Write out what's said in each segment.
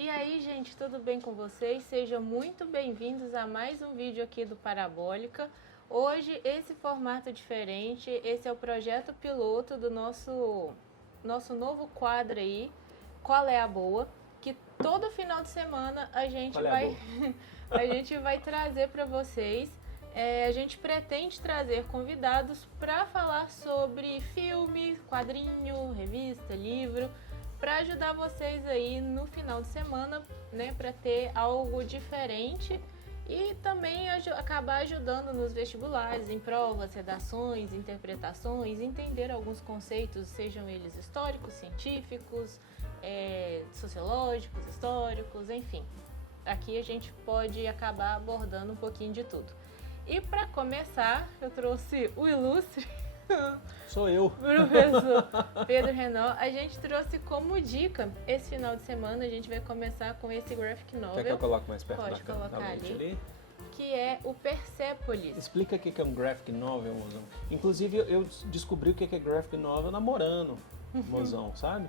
E aí, gente, tudo bem com vocês? Sejam muito bem-vindos a mais um vídeo aqui do Parabólica. Hoje, esse formato diferente, esse é o projeto piloto do nosso novo quadro aí, Qual é a Boa? Que todo final de semana a gente a gente vai trazer para vocês. A gente pretende trazer convidados para falar sobre filme, quadrinho, revista, livro, para ajudar vocês aí no final de semana, né, para ter algo diferente e também acabar ajudando nos vestibulares, em provas, redações, interpretações, entender alguns conceitos, sejam eles históricos, científicos, sociológicos, históricos, enfim. Aqui a gente pode acabar abordando um pouquinho de tudo. E para começar, eu trouxe o ilustre Sou eu. professor Pedro Renault. A gente trouxe como dica, esse final de semana a gente vai começar com esse graphic novel. Quer que eu coloque mais perto Pode da colocar lente ali? Que é o Persepolis. Explica o que é um graphic novel, mozão. Inclusive, eu descobri o que é graphic novel namorando, mozão, sabe?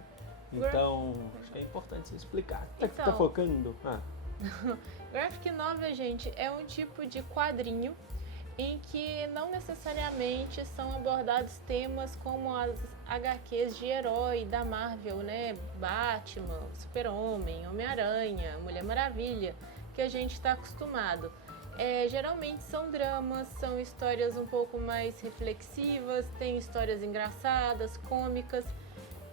Então, acho que é importante você explicar. Tá focando? Graphic novel, gente, é um tipo de quadrinho em que não necessariamente são abordados temas como as HQs de herói da Marvel, né? Batman, Super-Homem, Homem-Aranha, Mulher Maravilha, que a gente está acostumado. Geralmente são dramas, são histórias um pouco mais reflexivas, tem histórias engraçadas, cômicas,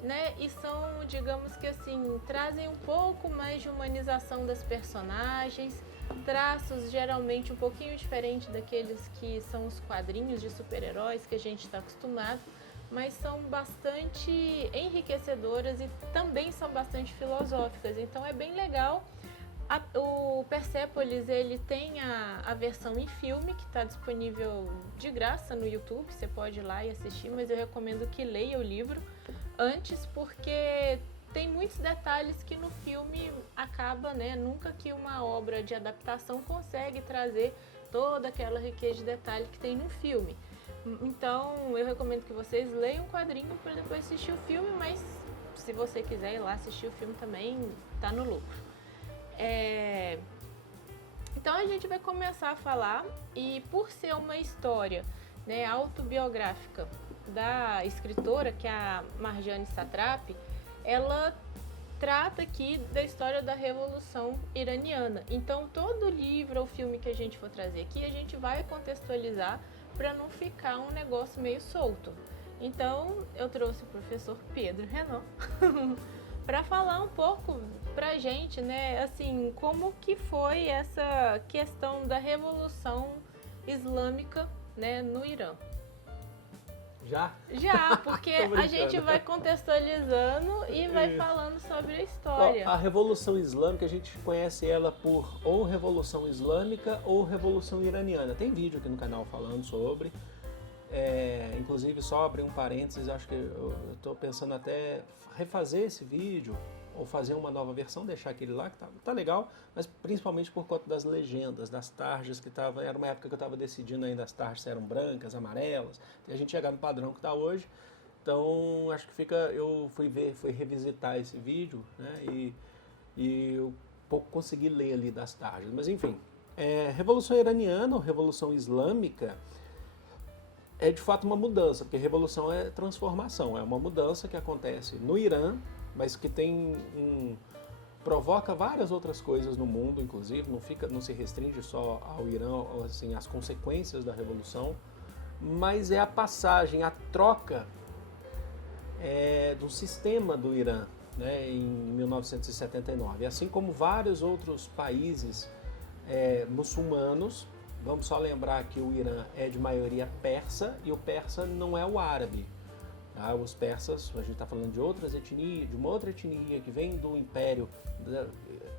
né? E são, digamos que assim, trazem um pouco mais de humanização das personagens, traços geralmente um pouquinho diferente daqueles que são os quadrinhos de super-heróis que a gente está acostumado, mas são bastante enriquecedoras e também são bastante filosóficas, então é bem legal. O Persepolis, ele tem a versão em filme que está disponível de graça no YouTube, você pode ir lá e assistir, mas eu recomendo que leia o livro antes, porque tem muitos detalhes que no filme acaba, né? Nunca que uma obra de adaptação consegue trazer toda aquela riqueza de detalhe que tem no filme. Então, eu recomendo que vocês leiam o quadrinho para depois assistir o filme, mas se você quiser ir lá assistir o filme também, tá no lucro. Então, a gente vai começar a falar, e por ser uma história, né, autobiográfica da escritora, que é a Marjane Satrapi, ela trata aqui da história da Revolução Iraniana. Então, todo livro ou filme que a gente for trazer aqui, a gente vai contextualizar para não ficar um negócio meio solto. Então, eu trouxe o professor Pedro Renault para falar um pouco pra gente, né, assim, como que foi essa questão da Revolução Islâmica, né, no Irã. Já, porque a gente vai contextualizando e vai falando sobre a história. A Revolução Islâmica, a gente conhece ela por ou Revolução Islâmica ou Revolução Iraniana. Tem vídeo aqui no canal falando sobre. Inclusive, só abrir um parênteses, acho que eu estou pensando até refazer esse vídeo ou fazer uma nova versão, deixar aquele lá, que tá legal, mas principalmente por conta das legendas, das tarjas que estavam. Era uma época que eu estava decidindo ainda as tarjas se eram brancas, amarelas, e a gente chegar no padrão que está hoje. Então, acho que eu fui revisitar esse vídeo, né, e eu pouco consegui ler ali das tarjas. Mas enfim, Revolução Iraniana ou Revolução Islâmica é de fato uma mudança, porque revolução é transformação, é uma mudança que acontece no Irã, mas que provoca várias outras coisas no mundo, inclusive, não se restringe só ao Irã, assim, as consequências da revolução, mas é a passagem, a troca do sistema do Irã, né, em 1979, assim como vários outros países muçulmanos. Vamos só lembrar que o Irã é de maioria persa e o persa não é o árabe. Tá? Os persas, a gente está falando de outras etnias, de uma outra etnia que vem do império,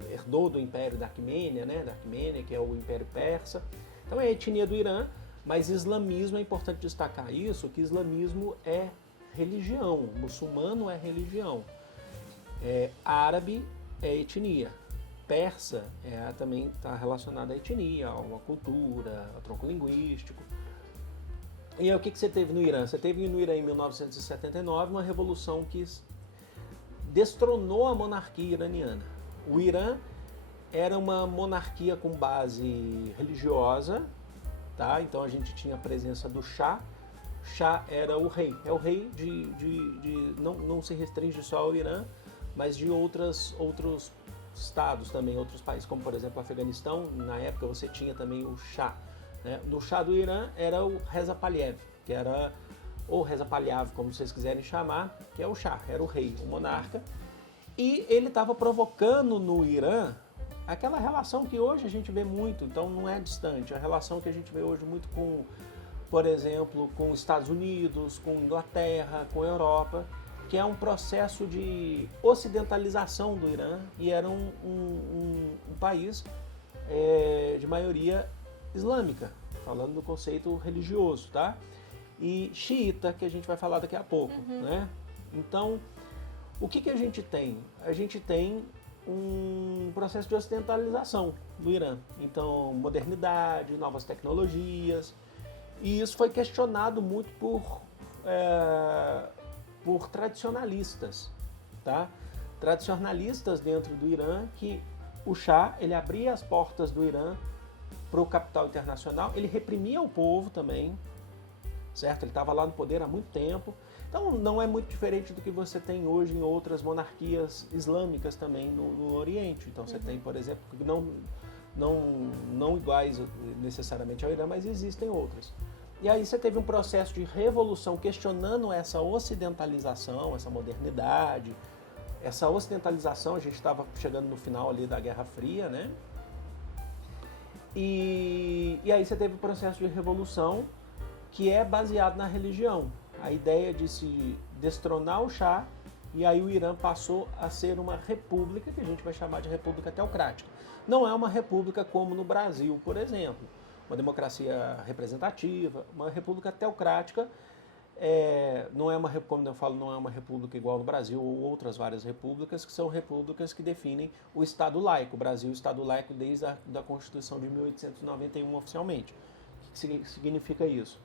herdou do império da Arquemênia, né? Da Arquemênia, que é o império persa. Então é a etnia do Irã, mas islamismo, é importante destacar isso, que islamismo é religião, muçulmano é religião, árabe é etnia. Persa também está relacionada à etnia, a uma cultura, ao tronco linguístico. E aí, o que você teve no Irã? Você teve no Irã em 1979 uma revolução que destronou a monarquia iraniana. O Irã era uma monarquia com base religiosa, tá? Então a gente tinha a presença do Shah. Shah era o rei. É o rei não se restringe só ao Irã, mas de outros estados também, outros países, como por exemplo o Afeganistão. Na época você tinha também o Shah. Né? No Shah do Irã era o Reza Pahlavi, que era, ou Reza Pahlavi, como vocês quiserem chamar, que é o Shah, era o rei, o monarca. E ele estava provocando no Irã aquela relação que hoje a gente vê muito, então não é distante, a relação que a gente vê hoje muito com, por exemplo, com os Estados Unidos, com Inglaterra, com a Europa, que é um processo de ocidentalização do Irã, e era um país de maioria islâmica, falando do conceito religioso, tá? E xiita, que a gente vai falar daqui a pouco, né? Então, o que a gente tem? A gente tem um processo de ocidentalização do Irã. Então, modernidade, novas tecnologias. E isso foi questionado muito por tradicionalistas, tá? Tradicionalistas dentro do Irã, que o Shah, ele abria as portas do Irã para o capital internacional, ele reprimia o povo também, certo? Ele estava lá no poder há muito tempo. Então não é muito diferente do que você tem hoje em outras monarquias islâmicas também no Oriente. Então você tem, por exemplo, não iguais necessariamente ao Irã, mas existem outras. E aí você teve um processo de revolução questionando essa ocidentalização, essa modernidade, essa ocidentalização. A gente estava chegando no final ali da Guerra Fria, né? E aí você teve o processo de revolução que é baseado na religião. A ideia de se destronar o Shah, e aí o Irã passou a ser uma república, que a gente vai chamar de república teocrática. Não é uma república como no Brasil, por exemplo, uma democracia representativa, uma república teocrática. Não é uma, como eu falo, não é uma república igual no Brasil ou outras várias repúblicas, que são repúblicas que definem o Estado laico. O Brasil é o Estado laico desde a Constituição de 1891 oficialmente. O que significa isso?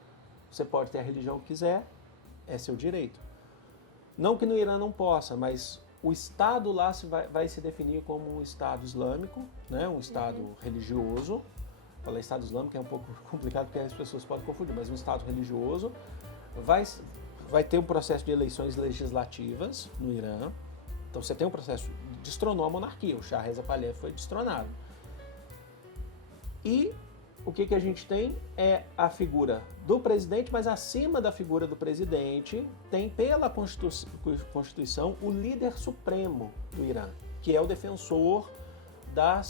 Você pode ter a religião que quiser, é seu direito. Não que no Irã não possa, mas o Estado lá vai se definir como um Estado islâmico, né? Um Estado religioso. Falar Estado islâmico é um pouco complicado porque as pessoas podem confundir, mas um Estado religioso vai ter um processo de eleições legislativas no Irã. Então você tem um processo, destronou a monarquia, o Shah Reza Pahlavi foi destronado. E o que a gente tem é a figura do presidente, mas acima da figura do presidente tem pela Constituição o líder supremo do Irã, que é o defensor da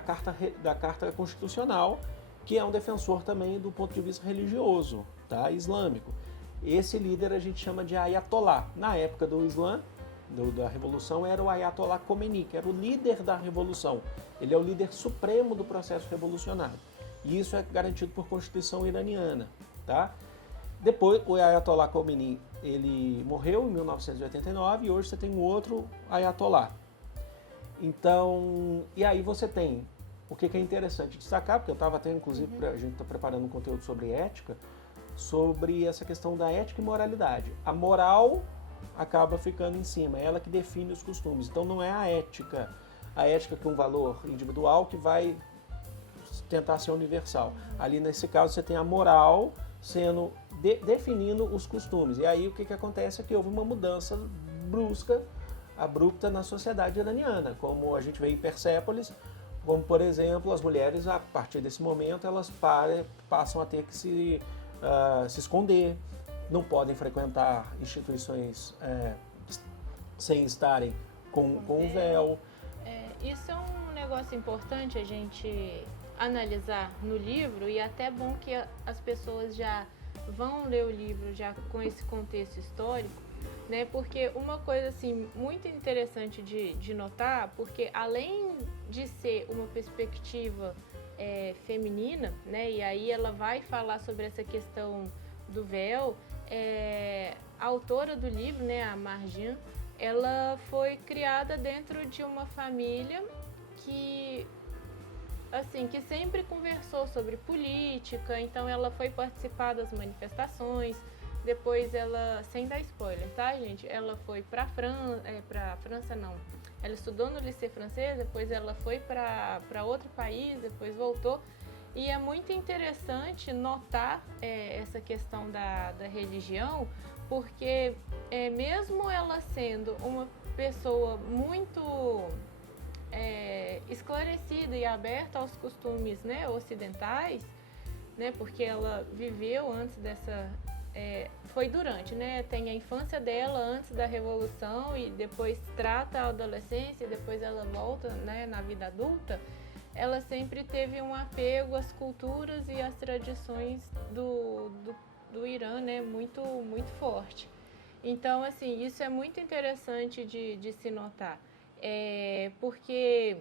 Carta Constitucional, que é um defensor também do ponto de vista religioso, tá? Islâmico. Esse líder a gente chama de Ayatollah. Na época do Islã, da Revolução, era o Ayatollah Khomeini, que era o líder da Revolução. Ele é o líder supremo do processo revolucionário. E isso é garantido por Constituição iraniana, tá? Depois, o Ayatollah Khomeini, ele morreu em 1989 e hoje você tem um outro Ayatollah. Então, e aí você tem, o que é interessante destacar, porque eu estava até, inclusive, a gente está preparando um conteúdo sobre ética, sobre essa questão da ética e moralidade. A moral acaba ficando em cima, é ela que define os costumes. Então não é a ética que é um valor individual que vai tentar ser universal. Ali nesse caso você tem a moral sendo definindo os costumes. E aí o que acontece é que houve uma mudança brusca, abrupta na sociedade iraniana, como a gente vê em Persépolis, como por exemplo as mulheres a partir desse momento elas passam a ter que se esconder, não podem frequentar instituições sem estarem com o véu. Isso é um negócio importante a gente analisar no livro, e até bom que as pessoas já vão ler o livro já com esse contexto histórico, né? Porque uma coisa assim muito interessante de notar, porque além de ser uma perspectiva feminina, né? E aí ela vai falar sobre essa questão do véu. A autora do livro, né, a Marjan, ela foi criada dentro de uma família que sempre conversou sobre política, então ela foi participar das manifestações, depois ela, sem dar spoiler, tá, gente? Ela foi pra França não, ela estudou no Lycée Francês, depois ela foi para outro país, depois voltou. E é muito interessante notar essa questão da religião, porque mesmo ela sendo uma pessoa muito esclarecida e aberta aos costumes, né, ocidentais, né, porque ela viveu antes dessa... foi durante, né, tem a infância dela antes da Revolução e depois trata a adolescência e depois ela volta, né, na vida adulta. Ela sempre teve um apego às culturas e às tradições do Irã, né, muito, muito forte. Então, assim, isso é muito interessante de se notar, porque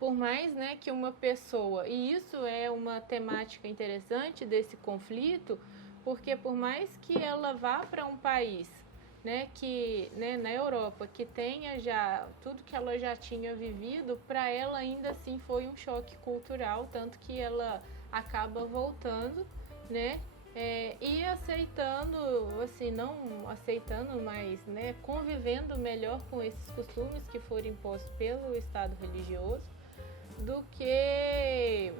por mais, né, que uma pessoa, e isso é uma temática interessante desse conflito, porque por mais que ela vá para um país, né, que, né, na Europa, que tenha já tudo que ela já tinha vivido, para ela ainda assim foi um choque cultural, tanto que ela acaba voltando, né, e aceitando, assim, não aceitando, mas, né, convivendo melhor com esses costumes que foram impostos pelo Estado religioso, do que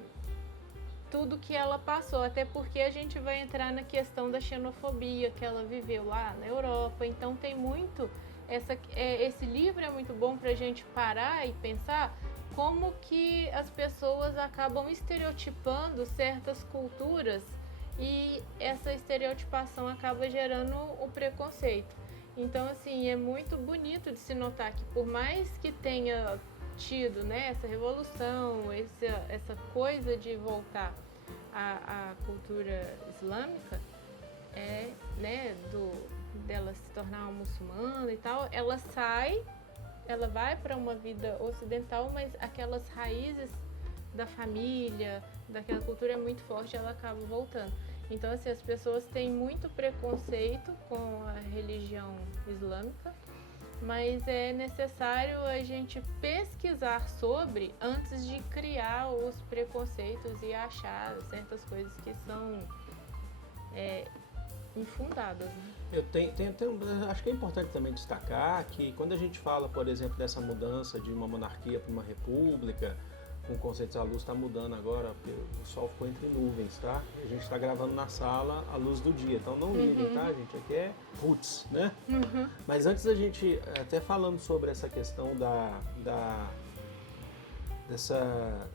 tudo que ela passou, até porque a gente vai entrar na questão da xenofobia que ela viveu lá na Europa. Então tem muito, esse livro é muito bom para a gente parar e pensar como que as pessoas acabam estereotipando certas culturas e essa estereotipação acaba gerando o preconceito. Então, assim, é muito bonito de se notar que por mais que tenha tido, né, essa revolução, essa coisa de voltar à cultura islâmica, né, dela se tornar uma muçulmana e tal, ela vai para uma vida ocidental, mas aquelas raízes da família, daquela cultura é muito forte, ela acaba voltando. Então, assim, as pessoas têm muito preconceito com a religião islâmica, mas é necessário a gente pesquisar sobre antes de criar os preconceitos e achar certas coisas que são infundadas, né? Acho que é importante também destacar que quando a gente fala, por exemplo, dessa mudança de uma monarquia para uma república, com conceitos, a luz está mudando agora, porque o sol ficou entre nuvens, tá? A gente está gravando na sala à luz do dia, então não liguem, tá, gente? Aqui é roots, né? Mas antes da gente, até falando sobre essa questão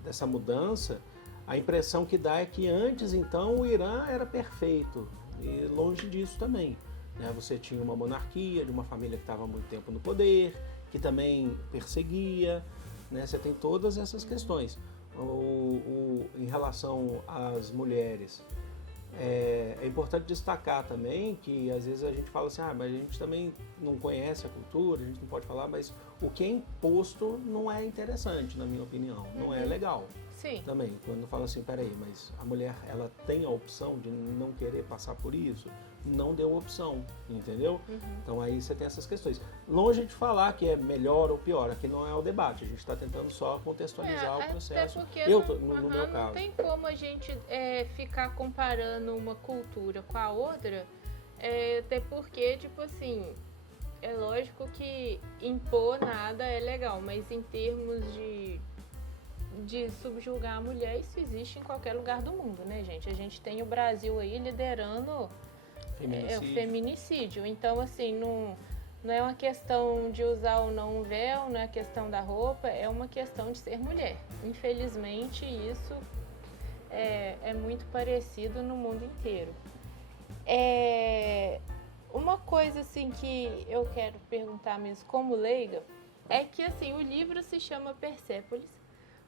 dessa mudança, a impressão que dá é que antes, então, o Irã era perfeito, e longe disso também, né? Você tinha uma monarquia de uma família que estava há muito tempo no poder, que também perseguia, né? Você tem todas essas questões. Em relação às mulheres, é importante destacar também que às vezes a gente fala assim, mas a gente também não conhece a cultura, a gente não pode falar, mas o que é imposto não é interessante, na minha opinião, não é legal. Sim. Também, quando fala assim, peraí, mas a mulher, ela tem a opção de não querer passar por isso? Não deu opção, entendeu? Então aí você tem essas questões. Longe de falar que é melhor ou pior, aqui não é o debate, a gente está tentando só contextualizar o processo. Até porque no meu caso. Não tem como a gente ficar comparando uma cultura com a outra, até porque, tipo assim, é lógico que impor nada é legal, mas em termos de subjugar a mulher, isso existe em qualquer lugar do mundo, né, gente? A gente tem o Brasil aí liderando o feminicídio. Então, assim, não é uma questão de usar ou não um véu, não é questão da roupa, é uma questão de ser mulher. Infelizmente, isso é muito parecido no mundo inteiro. Uma coisa, assim, que eu quero perguntar mesmo como leiga, é que, assim, o livro se chama Persépolis,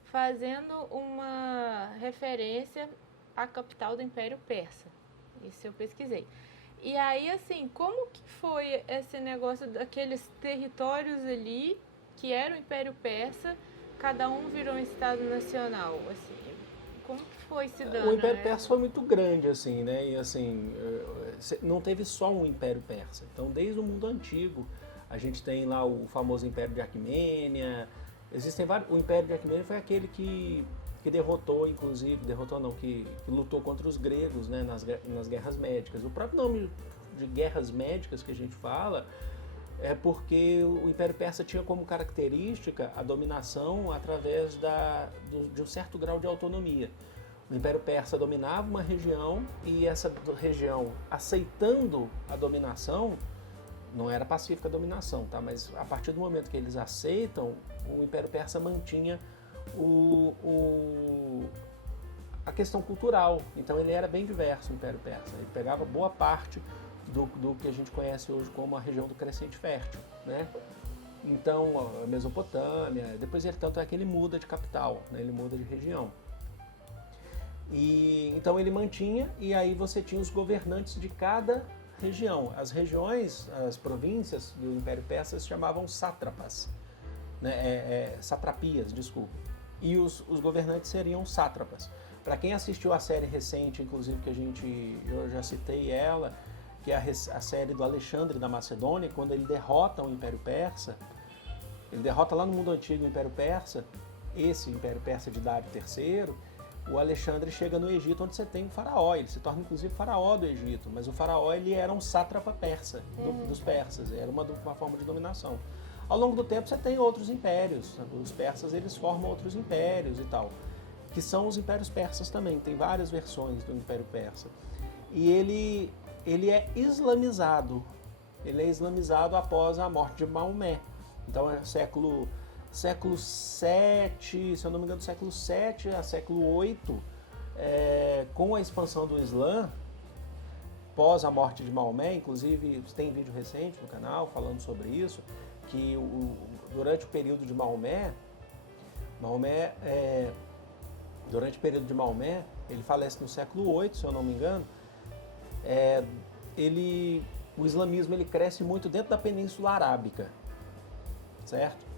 fazendo uma referência à capital do Império Persa. Isso eu pesquisei. E aí, assim, como que foi esse negócio daqueles territórios ali, que era o Império Persa, cada um virou um Estado nacional, assim, como que foi se dando? O Império Persa foi muito grande, assim, né, e assim, não teve só um Império Persa. Então, desde o mundo antigo, a gente tem lá o famoso Império de Aquimênia, existem vários, o Império de Aquimênia foi aquele que derrotou, inclusive, que lutou contra os gregos, né, nas guerras médicas. O próprio nome de guerras médicas que a gente fala é porque o Império Persa tinha como característica a dominação através de um certo grau de autonomia. O Império Persa dominava uma região e essa região, aceitando a dominação, não era pacífica a dominação, tá? Mas a partir do momento que eles aceitam, o Império Persa mantinha a questão cultural. Então ele era bem diverso, o Império Persa. Ele pegava boa parte do que a gente conhece hoje como a região do Crescente Fértil, né? Então, a Mesopotâmia, depois tanto é que ele muda de capital, né? Ele muda de região. E então ele mantinha, e aí você tinha os governantes de cada região. As regiões, as províncias do Império Persa se chamavam sátrapas, né? Satrapias, desculpa. E os governantes seriam sátrapas. Para quem assistiu a série recente, inclusive eu já citei ela, que é a série do Alexandre da Macedônia, quando ele derrota o Império Persa, ele derrota lá no mundo antigo o Império Persa, esse Império Persa de Dário III, o Alexandre chega no Egito, onde você tem o faraó, ele se torna inclusive faraó do Egito, mas o faraó ele era um sátrapa persa, dos persas, era uma forma de dominação. Ao longo do tempo você tem outros impérios, os persas eles formam outros impérios e tal, que são os impérios persas também, tem várias versões do Império Persa. E ele é islamizado após a morte de Maomé. Então é século 7, se eu não me engano, século 7 a século 8, com a expansão do Islã, pós a morte de Maomé, inclusive tem vídeo recente no canal falando sobre isso, que durante o período de Maomé, ele falece no século 8, se eu não me engano, o islamismo ele cresce muito dentro da Península Arábica, certo?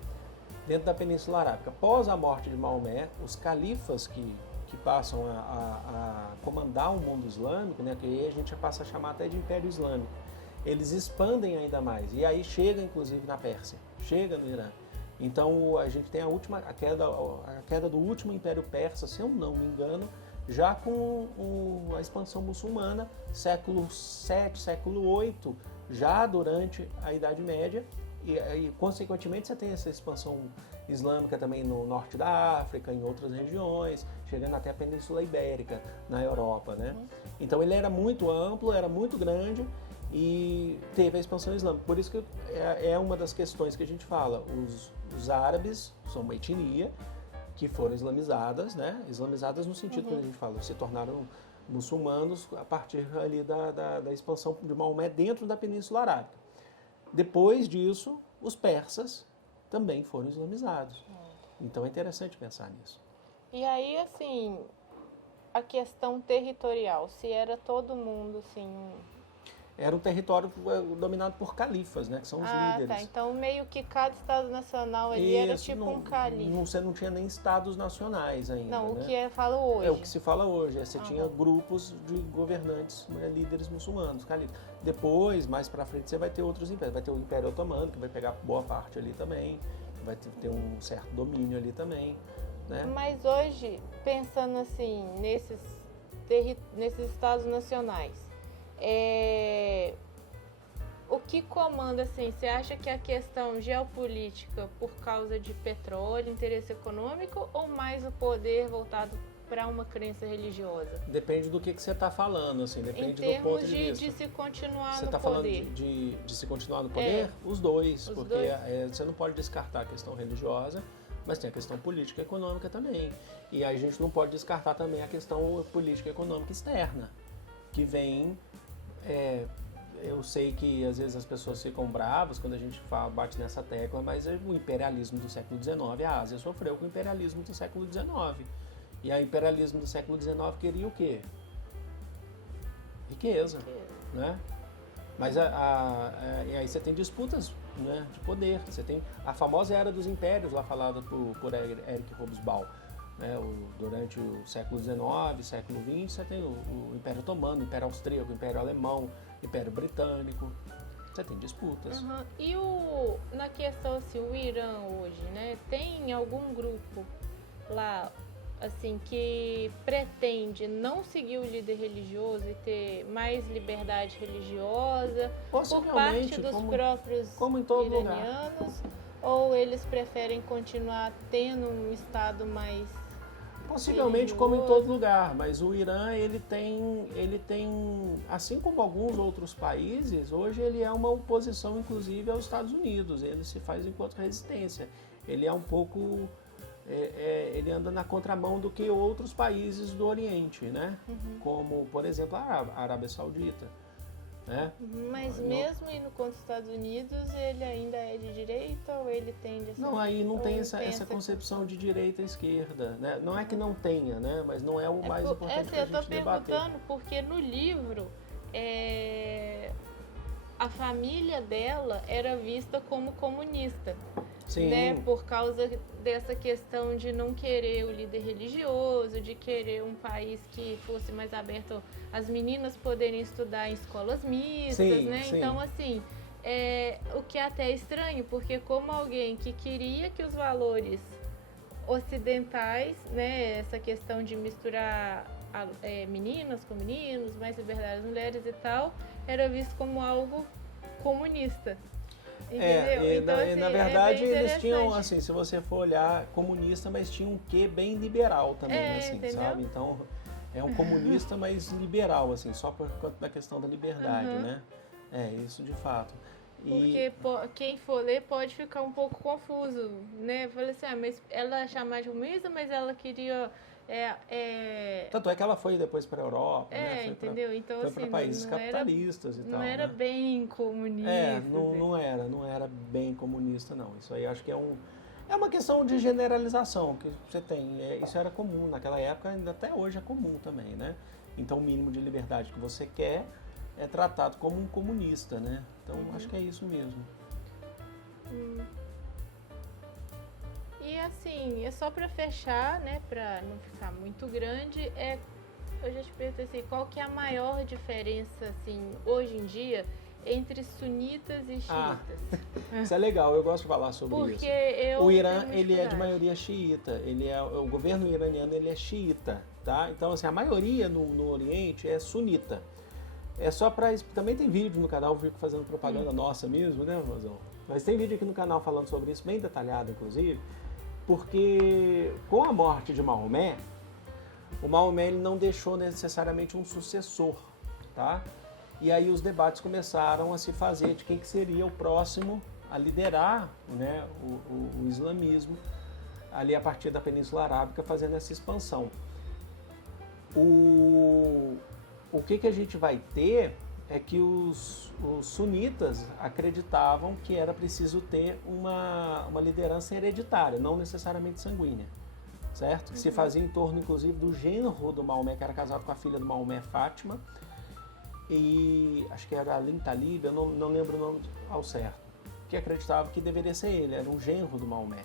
Dentro da Península Arábica. Após a morte de Maomé, os califas que passam a comandar o mundo islâmico, né, que aí a gente passa a chamar até de Império Islâmico, eles expandem ainda mais. E aí chega, inclusive, na Pérsia, chega no Irã. Então a gente tem a queda do último Império Persa, se eu não me engano, já com a expansão muçulmana, século 7, século 8, já durante a Idade Média, e consequentemente você tem essa expansão islâmica também no norte da África, em outras regiões, chegando até a Península Ibérica, na Europa, né? Então ele era muito amplo, era muito grande e teve a expansão islâmica. Por isso que é uma das questões que a gente fala, os árabes são uma etnia que foram islamizadas, né? Islamizadas no sentido que a gente fala, se tornaram muçulmanos a partir ali da expansão de Maomé dentro da Península Arábica. Depois disso, os persas também foram islamizados. Então é interessante pensar nisso. E aí, assim, a questão territorial, se era todo mundo, assim... Era um território dominado por califas, né? Que são os líderes. Tá. Então, meio que cada estado nacional ali era tipo um califa. Você não tinha nem estados nacionais ainda, Não, né? o que fala hoje. É o que se fala hoje. Você tinha grupos de governantes, né, líderes muçulmanos, califas. Depois, mais pra frente, você vai ter outros impérios. Vai ter o Império Otomano, que vai pegar boa parte ali também. Vai ter um certo domínio ali também, né? Mas hoje, pensando assim, nesses estados nacionais, o que comanda, assim, você acha que é a questão geopolítica por causa de petróleo, interesse econômico, ou mais o poder voltado para uma crença religiosa? Depende do que você está falando, assim, depende do ponto de vista. De se continuar você no tá poder. Falando de se continuar no poder? Os dois, porque dois. Você não pode descartar a questão religiosa, mas tem a questão política e econômica também. E aí a gente não pode descartar também a questão política e econômica externa, que vem... eu sei que às vezes as pessoas ficam bravas quando a gente bate nessa tecla, mas o imperialismo do século XIX, a Ásia sofreu com o imperialismo do século XIX. E o imperialismo do século XIX queria o quê? Riqueza, né? Mas e aí você tem disputas, né, de poder. Você tem a famosa Era dos Impérios, lá falada por Eric Hobsbawm. Né, durante o século XIX, século XX, você tem o Império Otomano, o Império Austríaco, o Império Alemão, o Império Britânico. Você tem disputas. E na questão assim, o Irã hoje, né? Tem algum grupo lá assim, que pretende não seguir o líder religioso e ter mais liberdade religiosa por parte dos próprios como em todo iranianos, lugar. Ou eles preferem continuar tendo um Estado mais possivelmente religioso? Como em todo lugar, mas o Irã ele tem, assim como alguns outros países, hoje ele é uma oposição inclusive aos Estados Unidos, ele se faz enquanto resistência, ele é um pouco ele anda na contramão do que outros países do Oriente, né? Como, por exemplo, a Arábia Saudita. Né? Mas mesmo indo contra os Estados Unidos, ele ainda é de direita ou ele tende a ser... Não, aí não tem essa concepção de direita e esquerda, né? Não é que não tenha, né? Mas não é o mais importante pra gente debater. Eu tô perguntando porque no livro a família dela era vista como comunista. Sim. Né, por causa dessa questão de não querer o líder religioso, de querer um país que fosse mais aberto às meninas poderem estudar em escolas mistas, sim, né? Sim. Então, assim, o que é até estranho, porque como alguém que queria que os valores ocidentais, né, essa questão de misturar meninas com meninos, mais liberdade das mulheres e tal, era visto como algo comunista. Então, assim, na verdade eles tinham, assim, se você for olhar, comunista, mas tinha um quê bem liberal também, assim, entendeu? Sabe? Então, é um comunista, mas liberal, assim, só por conta da questão da liberdade, né? Isso de fato. Porque quem for ler pode ficar um pouco confuso, né? Eu falei assim, mas ela chamava de comunista, mas ela queria... Tanto é que ela foi depois para a Europa, né? Entendeu? Então, foi assim, para países capitalistas e tal. Não era bem comunista. Não era bem comunista, não. Isso aí acho que é uma questão de generalização que você tem. Isso era comum naquela época, ainda até hoje é comum também, né? Então, o mínimo de liberdade que você quer é tratado como um comunista, né? Então, acho que é isso mesmo. E assim, só para fechar, né, para não ficar muito grande, eu já te perguntei assim, qual que é a maior diferença, assim, hoje em dia, entre sunitas e xiitas? Isso é legal, eu gosto de falar sobre isso. O Irã, ele é de maioria xiita, o governo iraniano, ele é xiita, tá? Então, assim, a maioria no Oriente é sunita. É só para isso, também tem vídeo no canal, fico fazendo propaganda nossa mesmo, né, Rosão? Mas tem vídeo aqui no canal falando sobre isso, bem detalhado, inclusive. Porque com a morte de Maomé, o Maomé ele não deixou necessariamente um sucessor, tá? E aí os debates começaram a se fazer de quem que seria o próximo a liderar, né, o islamismo ali a partir da Península Arábica, fazendo essa expansão. O que a gente vai ter é que os sunitas acreditavam que era preciso ter uma liderança hereditária, não necessariamente sanguínea, certo? Que se fazia em torno, inclusive, do genro do Maomé, que era casado com a filha do Maomé, Fátima, e acho que era Alim Talib, eu não lembro o nome ao certo, que acreditava que deveria ser ele, era um genro do Maomé.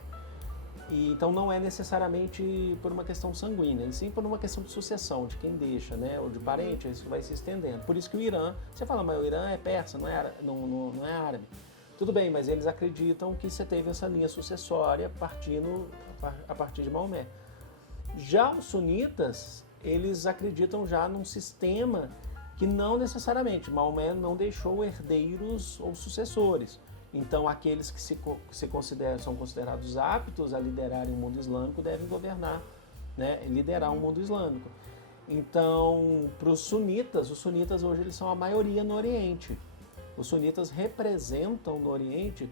E, então não é necessariamente por uma questão sanguínea, e sim por uma questão de sucessão, de quem deixa, né, ou de parente, isso vai se estendendo. Por isso que o Irã, você fala, mas o Irã é persa, não é árabe. Tudo bem, mas eles acreditam que você teve essa linha sucessória a partir de Maomé. Já os sunitas, eles acreditam já num sistema que não necessariamente, Maomé não deixou herdeiros ou sucessores. Então, aqueles que são considerados aptos a liderarem o mundo islâmico devem governar, né, liderar o mundo islâmico. Então, para os sunitas hoje eles são a maioria no Oriente. Os sunitas representam no Oriente,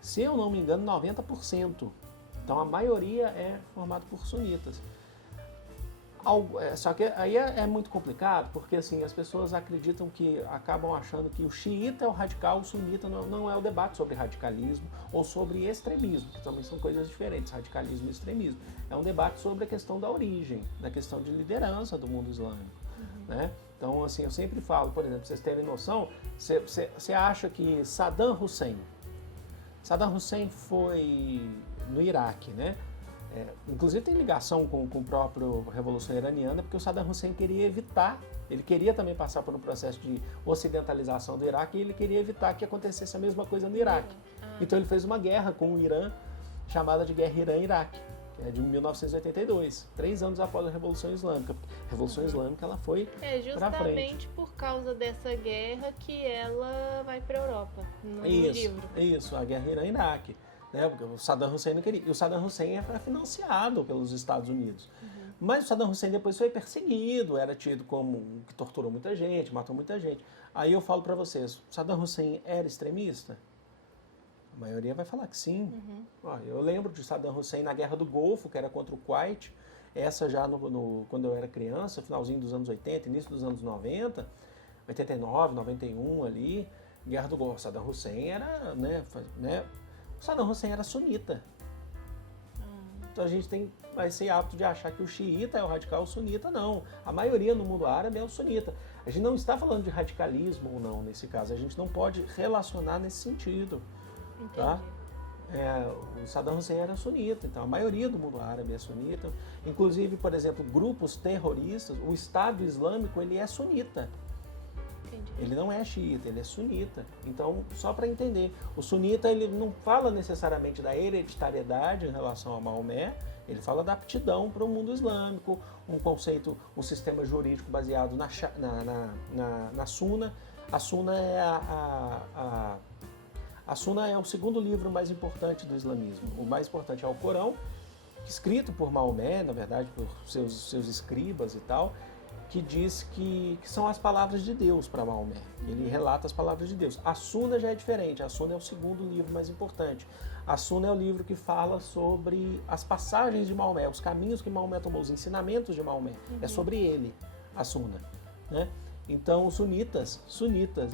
se eu não me engano, 90%. Então, a maioria é formada por sunitas. Só que aí é muito complicado, porque assim, as pessoas acabam achando que o xiita é o radical, o sunita não é o debate sobre radicalismo ou sobre extremismo, que também são coisas diferentes, radicalismo e extremismo. É um debate sobre a questão da origem, da questão de liderança do mundo islâmico. Né? Então, assim, eu sempre falo, por exemplo, pra vocês terem noção, você acha que Saddam Hussein foi no Iraque, né? Inclusive tem ligação com a própria Revolução Iraniana, porque o Saddam Hussein ele queria também passar por um processo de ocidentalização do Iraque e ele queria evitar que acontecesse a mesma coisa no Iraque. Então ele fez uma guerra com o Irã, chamada de Guerra Irã-Iraque, é de 1982, 3 anos após a Revolução Islâmica. A Revolução Islâmica ela foi para frente. Justamente por causa dessa guerra que ela vai para a Europa, no livro. Isso, a guerra Irã-Iraque. Né? Porque o Saddam Hussein não queria. E o Saddam Hussein era financiado pelos Estados Unidos. Mas o Saddam Hussein depois foi perseguido, era tido como que torturou muita gente, matou muita gente. Aí eu falo para vocês, o Saddam Hussein era extremista? A maioria vai falar que sim. Ó, eu lembro de Saddam Hussein na Guerra do Golfo, que era contra o Kuwait, essa já quando eu era criança, finalzinho dos anos 80, início dos anos 90, 89, 91 ali, Guerra do Golfo. Saddam Hussein era, o Saddam Hussein era sunita. Então a gente vai ser apto de achar que o xiita é o radical, o sunita não. A maioria no mundo árabe é o sunita. A gente não está falando de radicalismo ou não nesse caso, a gente não pode relacionar nesse sentido. Tá? O Saddam Hussein era sunita, então a maioria do mundo árabe é sunita. Inclusive, por exemplo, grupos terroristas, o Estado Islâmico ele é sunita. Ele não é xiita, ele é sunita. Então, só para entender, o sunita ele não fala necessariamente da hereditariedade em relação a Maomé, ele fala da aptidão para o mundo islâmico, um conceito, um sistema jurídico baseado na Sunna. A Sunna é a Sunna é o segundo livro mais importante do islamismo. O mais importante é o Corão, escrito por Maomé, na verdade, por seus escribas e tal, que diz que são as palavras de Deus para Maomé. Ele relata as palavras de Deus. A Sunna já é diferente. A Sunna é o segundo livro mais importante. A Sunna é o livro que fala sobre as passagens de Maomé, os caminhos que Maomé tomou, os ensinamentos de Maomé. É sobre ele, a Sunna, né? Então, os sunitas,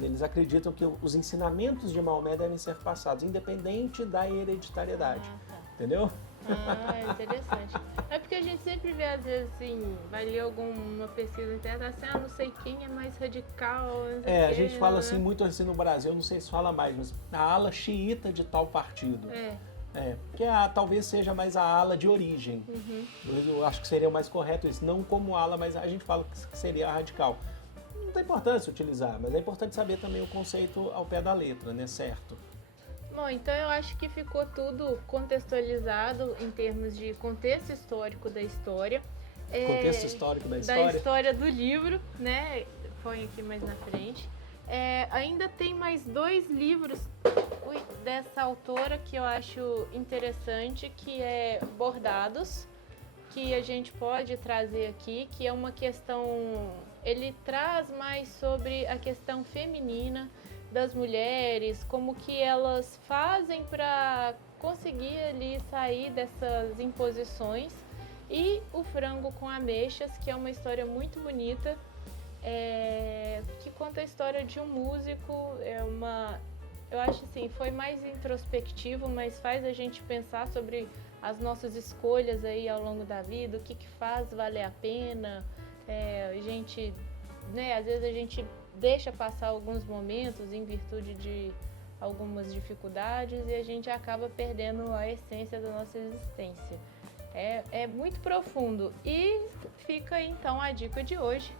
eles acreditam que os ensinamentos de Maomé devem ser passados, independente da hereditariedade. Entendeu? É interessante. É porque a gente sempre vê, às vezes, assim, vai ler alguma pesquisa na internet, assim, não sei quem é mais radical. A gente fala assim, muito assim no Brasil, não sei se fala mais, mas a ala xiita de tal partido. Que talvez seja mais a ala de origem. Eu acho que seria o mais correto isso, não como ala, mas a gente fala que seria a radical. Não tem importância utilizar, mas é importante saber também o conceito ao pé da letra, né, certo? Bom, então eu acho que ficou tudo contextualizado em termos de contexto histórico da história. Contexto histórico da história? Da história do livro, né? Põe aqui mais na frente. Ainda tem mais 2 livros dessa autora que eu acho interessante, que é Bordados, que a gente pode trazer aqui, que é uma questão... Ele traz mais sobre a questão feminina das mulheres, como que elas fazem para conseguir ali sair dessas imposições. E O Frango com Ameixas, que é uma história muito bonita, que conta a história de um músico. Eu acho assim, foi mais introspectivo, mas faz a gente pensar sobre as nossas escolhas aí ao longo da vida, o que faz valer a pena. A gente, né, às vezes a gente deixa passar alguns momentos em virtude de algumas dificuldades e a gente acaba perdendo a essência da nossa existência. É muito profundo. E fica aí, então, a dica de hoje,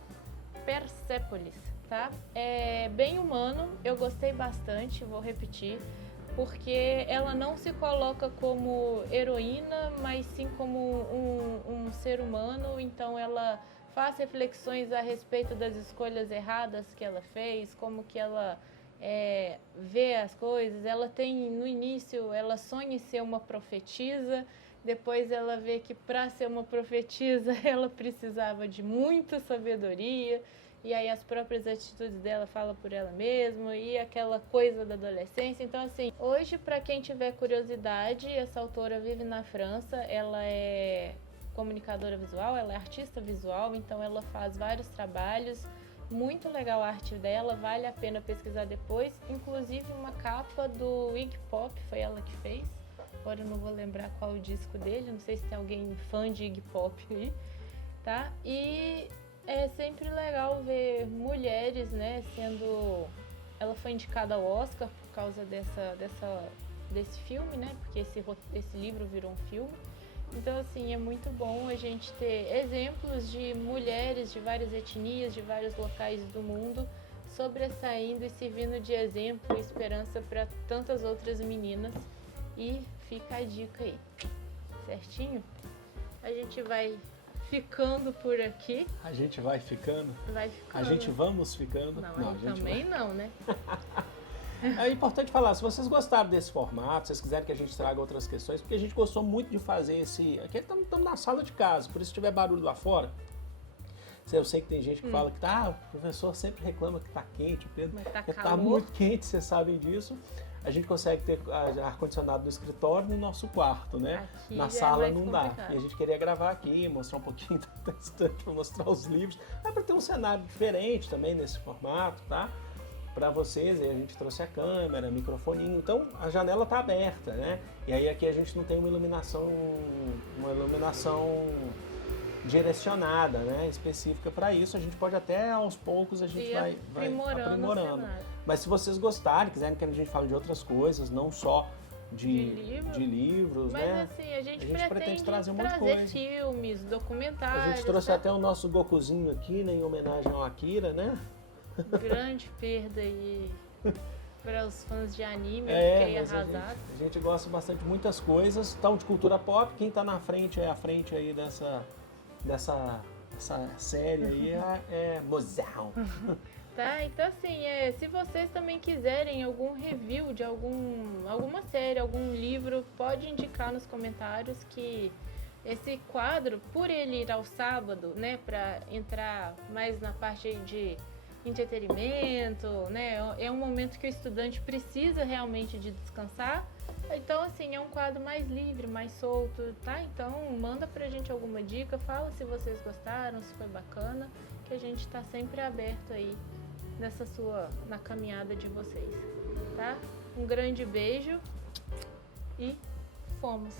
Persépolis, tá? É bem humano, eu gostei bastante, vou repetir, porque ela não se coloca como heroína, mas sim como um ser humano, então ela faz reflexões a respeito das escolhas erradas que ela fez, como que ela vê as coisas. Ela tem, no início, ela sonha em ser uma profetisa, depois ela vê que para ser uma profetisa ela precisava de muita sabedoria, e aí as próprias atitudes dela falam por ela mesma, e aquela coisa da adolescência. Então, assim, hoje, para quem tiver curiosidade, essa autora vive na França, ela é comunicadora visual, ela é artista visual, então ela faz vários trabalhos, muito legal a arte dela, vale a pena pesquisar depois, inclusive uma capa do Iggy Pop, foi ela que fez, agora eu não vou lembrar qual o disco dele, não sei se tem alguém fã de Iggy Pop aí, tá? E é sempre legal ver mulheres, né, sendo... Ela foi indicada ao Oscar por causa desse filme, né, porque esse livro virou um filme. Então, assim, é muito bom a gente ter exemplos de mulheres de várias etnias, de vários locais do mundo, sobressaindo e servindo de exemplo e esperança para tantas outras meninas. E fica a dica aí, certinho? A gente vai ficando por aqui. A gente vai ficando? Vai ficando. A gente vamos ficando? Não, a gente também vai. Não, né? É importante falar, se vocês gostaram desse formato, se vocês quiserem que a gente traga outras questões, porque a gente gostou muito de fazer esse... Aqui estamos na sala de casa, por isso se tiver barulho lá fora, eu sei que tem gente que fala que o professor sempre reclama que está quente, Pedro, Mas tá está calor. muito quente, vocês sabem disso. A gente consegue ter ar-condicionado no escritório e no nosso quarto, né? Aqui Na já é sala mais não dá. complicado. E a gente queria gravar aqui, mostrar um pouquinho da estante, para mostrar os livros. É para ter um cenário diferente também nesse formato, tá? Para vocês, aí a gente trouxe a câmera, microfoninho, então a janela está aberta, né? E aí aqui a gente não tem uma iluminação direcionada, né? Específica para isso. A gente pode até aos poucos a gente vai aprimorando. o cenário. Mas se vocês gostarem, quiserem que a gente fale de outras coisas, não só de livros, Mas né? assim, a gente pretende trazer um monte de coisa. filmes, documentários. A gente trouxe tá? até o nosso Gokuzinho aqui, né, em homenagem ao Akira, né? Grande perda aí para os fãs de anime, eu fiquei mas arrasado. a gente gosta bastante de muitas coisas. Então, de cultura pop, quem tá na frente, aí dessa série aí é Mozão. Tá, então assim, se vocês também quiserem algum review de alguma série, algum livro, pode indicar nos comentários que esse quadro, por ele ir ao sábado, né, para entrar mais na parte de entretenimento, né, é um momento que o estudante precisa realmente de descansar. Então, assim, é um quadro mais livre, mais solto, tá? Então, manda pra gente alguma dica, fala se vocês gostaram, se foi bacana, que a gente tá sempre aberto aí na caminhada de vocês, tá? Um grande beijo e fomos!